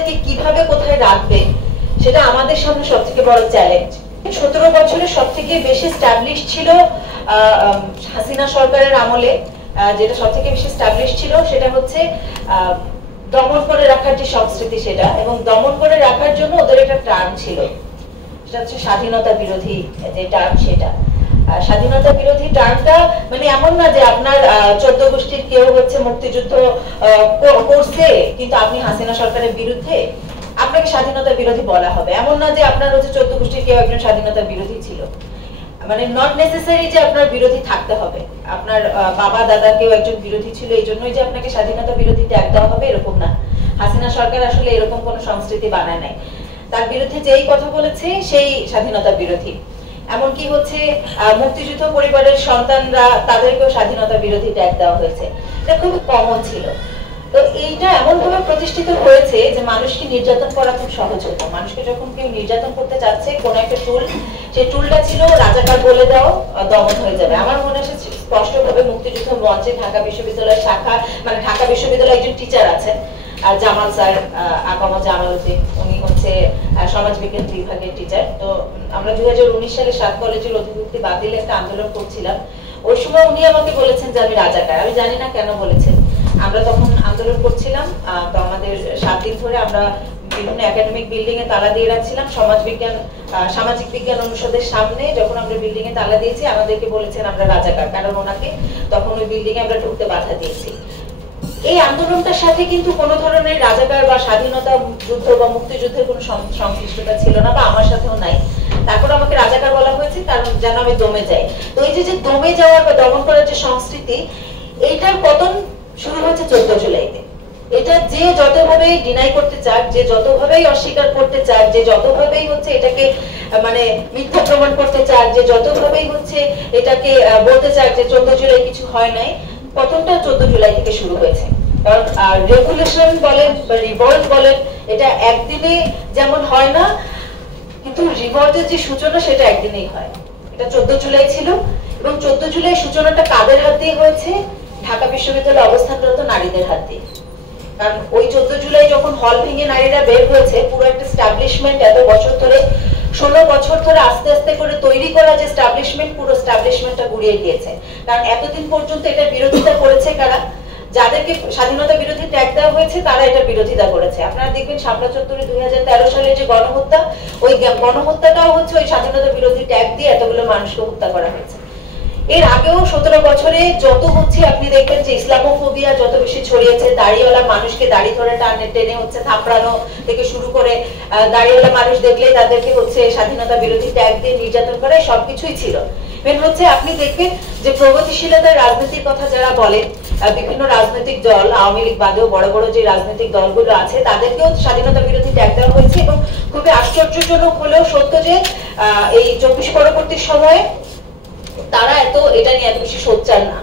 আমাদেরকে কিভাবে কোথায় রাখবে সেটা আমাদের সামনে সবথেকে বড় চ্যালেঞ্জ। 17 বছরে সবথেকে বেশি স্ট্যাবলিশ ছিল হাসিনা সরকারের আমলে, যেটা সবথেকে বেশি স্ট্যাবলিশ ছিল সেটা হচ্ছে দমন করে রাখার যে সংস্কৃতি সেটা, এবং দমন করে রাখার জন্য ওদের একটা টার্ম ছিল, সেটা হচ্ছে স্বাধীনতা বিরোধী যে টার্ম। সেটা স্বাধীনতা বিরোধী টার্মটা মানে এমন না যে আপনার 14 গোষ্ঠীর কেউ হচ্ছে মুক্তিযুদ্ধ করছে কিন্তু আপনি হাসিনা সরকারের বিরুদ্ধে, আপনাকে স্বাধীনতা বিরোধী বলা হবে। এমন না যে আপনার হচ্ছে 14 গোষ্ঠীর কেউ একজন স্বাধীনতা বিরোধী ছিল, মানে নট নেসেসারি যে আপনার বিরোধী থাকতে হবে, আপনার বাবা দাদা কেউ একজন বিরোধী ছিল এই জন্যই যে আপনাকে স্বাধীনতা বিরোধী ট্যাগ দেওয়া হবে এরকম না। হাসিনা সরকার আসলে এরকম কোন সংস্কৃতি বানায় নাই, তার বিরুদ্ধে যেই কথা বলেছে সেই স্বাধীনতা বিরোধী। এমনকি হচ্ছে মুক্তিযুদ্ধ পরিবারের সন্তানরা তাদেরকেও স্বাধীনতা বিরোধী ট্যাগ দেওয়া হয়েছে, এটা খুব কমন ছিল। তো এইটা এমন ভাবে প্রতিষ্ঠিত হয়েছে যে মানুষকে নির্যাতন করা খুব সহজ হতো। মানুষকে যখন কেউ নির্যাতন করতে যাচ্ছে কোন একটা টুল, সেই টুলটা ছিল রাজাকার বলে দাও, দমন হয়ে যাবে। আমার মনে আছে স্পষ্টভাবে মুক্তিযুদ্ধ মঞ্চে ঢাকা বিশ্ববিদ্যালয়ের শাখা, মানে ঢাকা বিশ্ববিদ্যালয়ে একজন টিচার আছেন জামাল স্যার, আকামা জামাল উদ্দিন, উনি হচ্ছে সমাজ বিজ্ঞান বিভাগের টিচার। তো আমরা 2019 সালে 7 কলেজের অধিভুক্তি বাতিলে একটা আন্দোলন করছিলাম, ওই সময় উনি আমাকে বলেছেন যে আমি রাজাকার। আমি জানি না কেন বলেছেন, আমরা তখন আন্দোলন করছিলাম। তো আমাদের 7 দিন ধরে আমরা বিভিন্ন একাডেমিক বিল্ডিং এ তালা দিয়ে রাখছিলাম। সামাজিক বিজ্ঞান অনুষদের সামনে যখন আমরা বিল্ডিং এ তালা দিয়েছি আমাদেরকে বলেছেন আমরা রাজাকার, কারণ ওনাকে তখন ওই বিল্ডিং এ আমরা ঢুকতে বাধা দিয়েছি। এই আন্দোলনটার সাথে কিন্তু কোনো ধরনের রাজাকার বা স্বাধীনতা যুদ্ধ বা মুক্তিযুদ্ধের কোনো সংশ্লিষ্টতা ছিল না, বা আমার সাথেও নাই। তারপর আমাকে রাজাকার বলা হয়েছে কারণ যেন আমি দমে যাই। তো এই যে দমে যাওয়ার বা দমন করার যে সংস্কৃতি, এইটার পতন শুরু হয়েছে 14 জুলাইতে। এটা যে যতভাবে ডিনাই করতে চাক, যে যতভাবেই অস্বীকার করতে চাক, যে যতভাবেই হচ্ছে এটাকে মানে মিথ্যা প্রমাণ করতে চাক, যে যতভাবেই হচ্ছে এটাকে বলতে চাক যে 14 জুলাই কিছু হয় নাই, পতনটা 14 জুলাই থেকে শুরু হয়েছে। কারণ রেভলিউশন বলেন বা রিভল্ট বলেন, এটা একদিনে যেমন হয় না, কিন্তু রিভল্টের যে সূচনা সেটা একদিনেই হয়। এটা 14 জুলাই ছিল, এবং 14 জুলাই সূচনাটা কাদের হাত দিয়ে হয়েছে? ঢাকা বিশ্ববিদ্যালয়ে অবস্থানরত নারীদের হাত দিয়ে। কারণ ওই 14 জুলাই যখন হল ভেঙে নারীরা বের হয়েছে, পুরো একটা স্টাবলিশমেন্ট এত বছর ধরে 16 বছর ধরে আস্তে আস্তে করে তৈরি করা যে স্টাবলিশমেন্ট, পুরো স্টাবলিশমেন্টটা গুড়িয়ে দিয়েছে। কারণ এতদিন পর্যন্ত এটা বিরোধিতা করেছে কারা? যাদেরকে স্বাধীনতা বিরোধী ট্যাগ দেওয়া হয়েছে তারা এটা বিরোধিতা করেছে। আপনারা দেখবেন শাপলা চত্বরে 2013 সালে যে গণহত্যা, ওই গণহত্যাটাও হচ্ছে ওই স্বাধীনতা বিরোধী ট্যাগ দিয়ে এতগুলো মানুষকে হত্যা করা হয়েছে। এর আগেও 17 বছরে যত হচ্ছে আপনি দেখবেন যে ইসলামোফোবিয়া যত বেশি ছড়িয়েছে, দাড়িওয়ালা মানুষকে দাড়ি ধরে টেনে হচ্ছে থাপড়ানো থেকে শুরু করে, দাড়িওয়ালা মানুষ দেখলে তাদেরকে হচ্ছে স্বাধীনতা বিরোধী ট্যাগ দিয়ে নির্যাতন করা, সবকিছুই ছিল। মেন হচ্ছে আপনি দেখবেন যে প্রগতিশীলতার রাজনীতির কথা যারা বলে, বিভিন্ন রাজনৈতিক দল, আওয়ামী লীগ বাদেও বড় বড় যে রাজনৈতিক দলগুলো আছে তাদেরকেও স্বাধীনতা বিরোধী ট্যাগ দেওয়া হয়েছে। এবং খুবই আশ্চর্যজনক হলেও সত্য যে এই 24 পরবর্তী সময়ে তারা এটা নিয়ে এত বেশি সোচ্চার না।